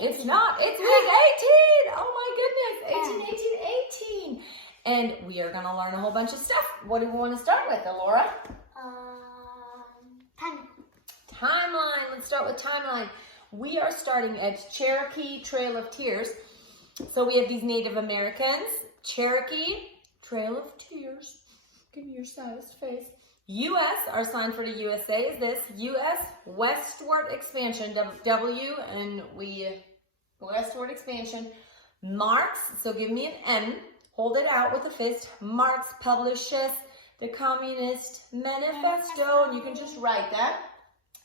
It's not. It's week 18. Oh my goodness. 18, 18, 18. And we are going to learn a whole bunch of stuff. What do we want to start with, Elora? Timeline. Let's start with timeline. We are starting at Cherokee Trail of Tears. So we have these Native Americans. Cherokee Trail of Tears. Give me your saddest face. U.S., our sign for the USA is this. U.S. Westward Expansion, W, and we, Westward Expansion. Marx, so give me an M. Hold it out with a fist. Marx publishes the Communist Manifesto, and you can just write that.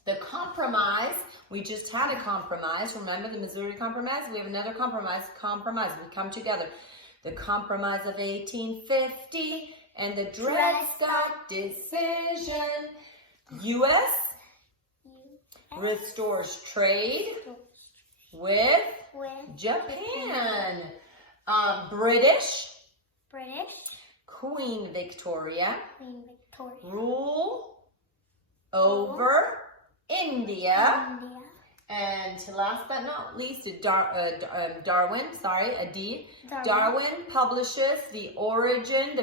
The Compromise, we just had a compromise. Remember the Missouri Compromise? We have another compromise. We come together. The Compromise of 1850 and the Dred Scott Decision. U.S. restores trade with Japan. British Queen Victoria rule over India. And last but not least, Darwin publishes the origin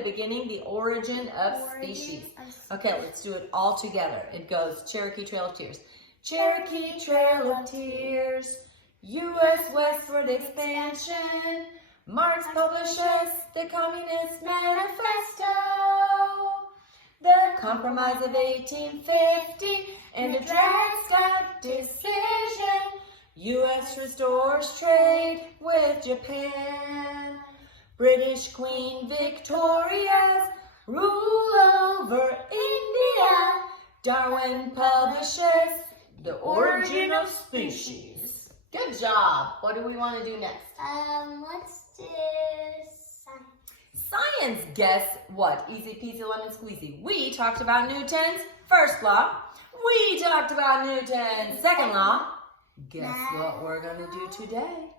of species. Okay, let's do it all together. It goes Cherokee Trail of Tears. Cherokee Trail of Tears, U.S. Westward Expansion. Marx publishes the Communist Manifesto. The Compromise of 1850 and the Dred Scott Decision. U.S. restores trade with Japan. British Queen Victoria's rule over India. Darwin publishes the origin of species. Good job. What do we want to do next? Let's do Science, guess what? Easy peasy lemon squeezy. We talked about Newton's first law. We talked about Newton's second law. Guess what we're going to do today?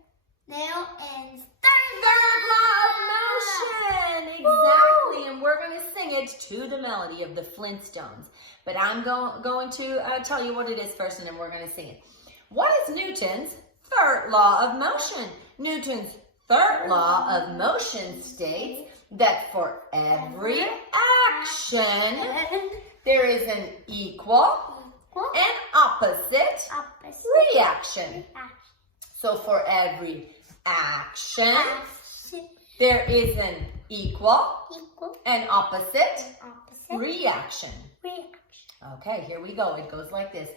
Newton's Third law of motion. Exactly. And we're going to sing it to the melody of the Flintstones. But I'm going to tell you what it is first, and then we're going to sing it. What is Newton's third law of motion? Newton's third law of motion states that for every action, there is an equal and opposite reaction. So for every action, there is an equal and opposite reaction. Okay, here we go. It goes like this.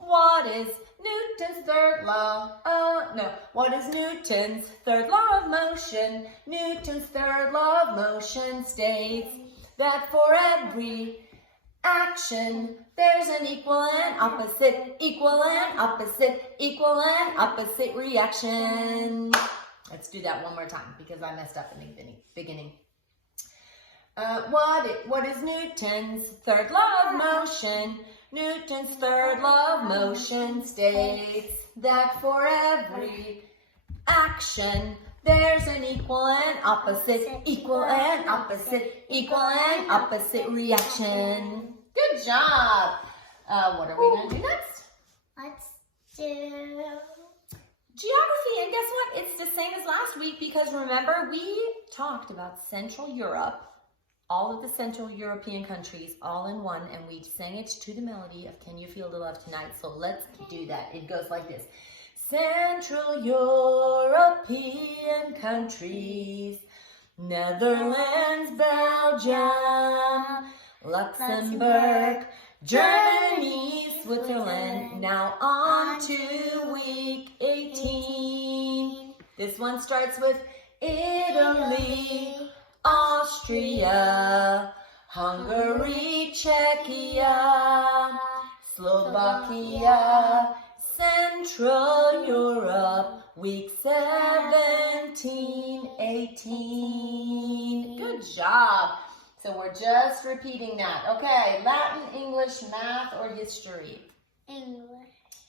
What is Newton's third law? What is Newton's third law of motion? Newton's third law of motion states that for every action, there's an equal and opposite reaction. Let's do that one more time because I messed up in the beginning. What is Newton's third law of motion? Newton's third law of motion states that for every action, there's an equal and opposite reaction. Good job. What are we going to do next? Let's do Geography. And guess what? It's the same as last week because remember, we talked about Central Europe. All of the Central European countries all in one, and we sang it to the melody of Can You Feel the Love Tonight? So let's do that. It goes like this. Central European countries, Netherlands, Belgium, Luxembourg, Germany, Switzerland. Now on to week 18. This one starts with Italy, Austria, Hungary, Czechia, Slovakia, Central Europe, week 17, 18. Good job. So we're just repeating that. Okay, Latin, English, math, or history?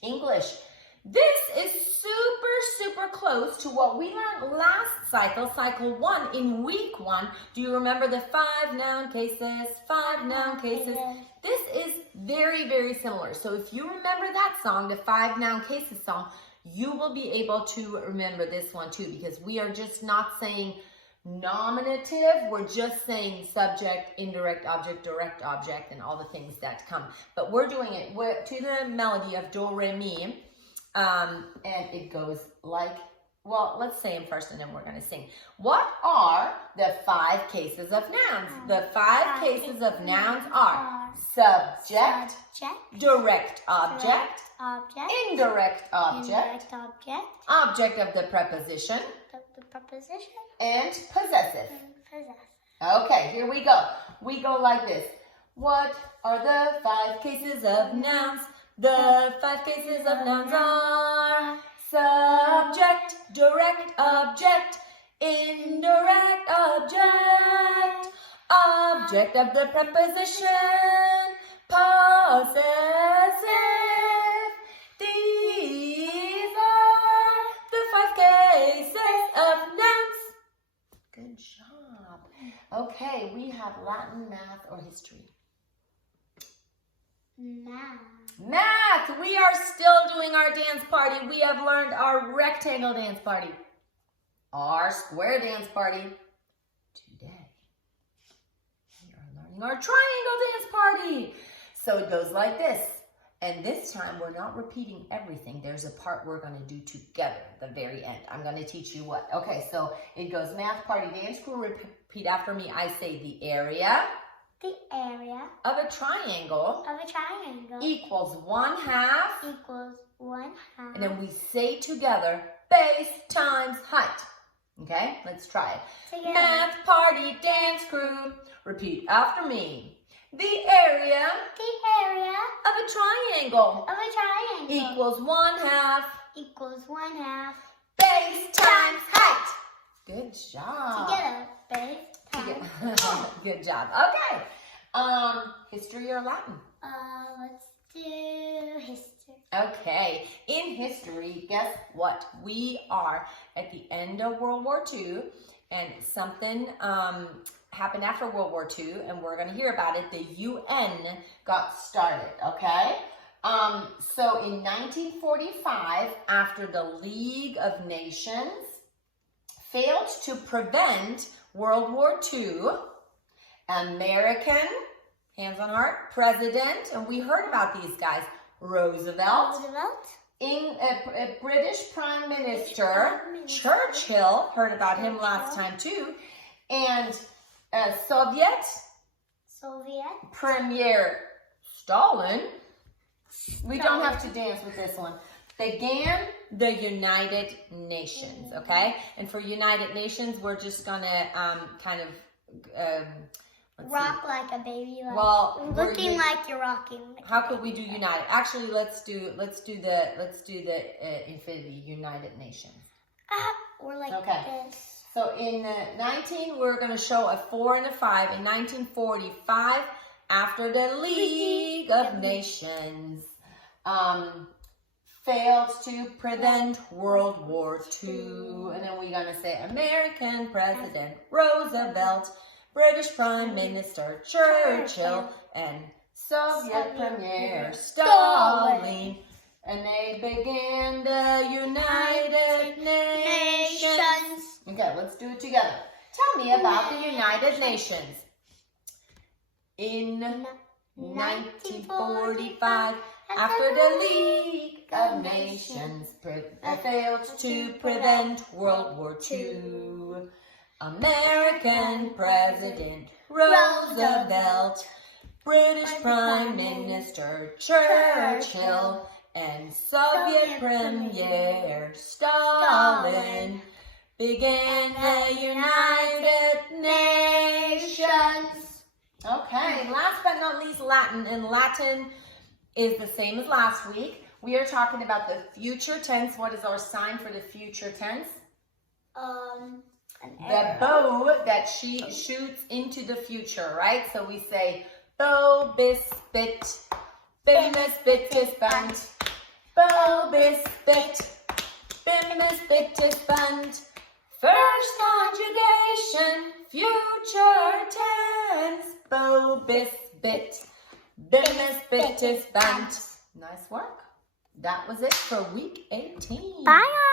English. This is super close to what we learned last cycle, cycle 1 in week 1. Do you remember the 5 noun cases? 5 noun cases. This is very similar. So if you remember that song, the 5 noun cases song, you will be able to remember this one too, because we are just not saying nominative, we're just saying subject, indirect object, direct object, and all the things that come. But we're doing it to the melody of Do, Re, Mi, and it goes like, well, let's say them first and then we're going to sing. What are the 5 cases of nouns? The 5 cases of nouns are subject, direct object, indirect object, object of the preposition, and possessive. Okay, here we go. We go like this. What are the 5 cases of nouns? The 5 cases of nouns are subject, direct object, indirect object, object of the preposition, possessive. These are the 5 cases of nouns. Good job. Okay, we have Latin, math, or history. Math. We are still doing our dance party. We have learned our rectangle dance party, our square dance party. Today, we are learning our triangle dance party. So it goes like this. And this time, we're not repeating everything. There's a part we're going to do together at the very end. I'm going to teach you what. Okay, so it goes math party dance crew. Repeat after me. I say the area. The area Of a triangle. Equals 1/2. Equals 1/2. And then we say together, base times height. Okay, let's try it. Together. Math party dance crew. Repeat after me. The area of a triangle equals 1/2. Equals 1/2. Base times height. Good job. Together. Base times height. Good job. Okay. History or Latin? Let's do history. Okay. In history, guess what? We are at the end of World War II, and something happened after World War II, and we're going to hear about it. The UN got started, okay? So in 1945, after the League of Nations failed to prevent World War II, American, hands on heart, president, and we heard about these guys, Roosevelt. A British Prime Minister, Churchill, heard about him last time too, and Soviet Premier Stalin, we don't have to dance with this one, began the United Nations, okay? And for United Nations, we're just gonna kind of, Rock like a baby. Well, looking like you're rocking. How could we do United? Actually, let's do the infinity, United Nations. Or like Okay. this. So in 19, we're going to show a 4 and a 5. In 1945, after the League of Nations failed to prevent World War II. And then we're going to say American President Roosevelt, British Prime Minister Churchill, and Soviet Premier Stalin. And they began the United Nations. Okay, let's do it together. Tell me about the United Nations. In 1945, after the League of Nations failed to prevent World War II, American President Roosevelt, British Prime Minister Churchill, and Soviet Premier Stalin began the United Nations. Okay, last but not least, Latin. And Latin is the same as last week. We are talking about the future tense. What is our sign for the future tense? The bow that she shoots into the future, right? So we say, bow, bis, bit, bimus, bitis, bunt. Bow, bis, bit, bimus, bitis, bunt. First conjugation, future tense. Bow, bis, bit, bimus, bitis, bunt. Nice work. That was it for week 18. Bye.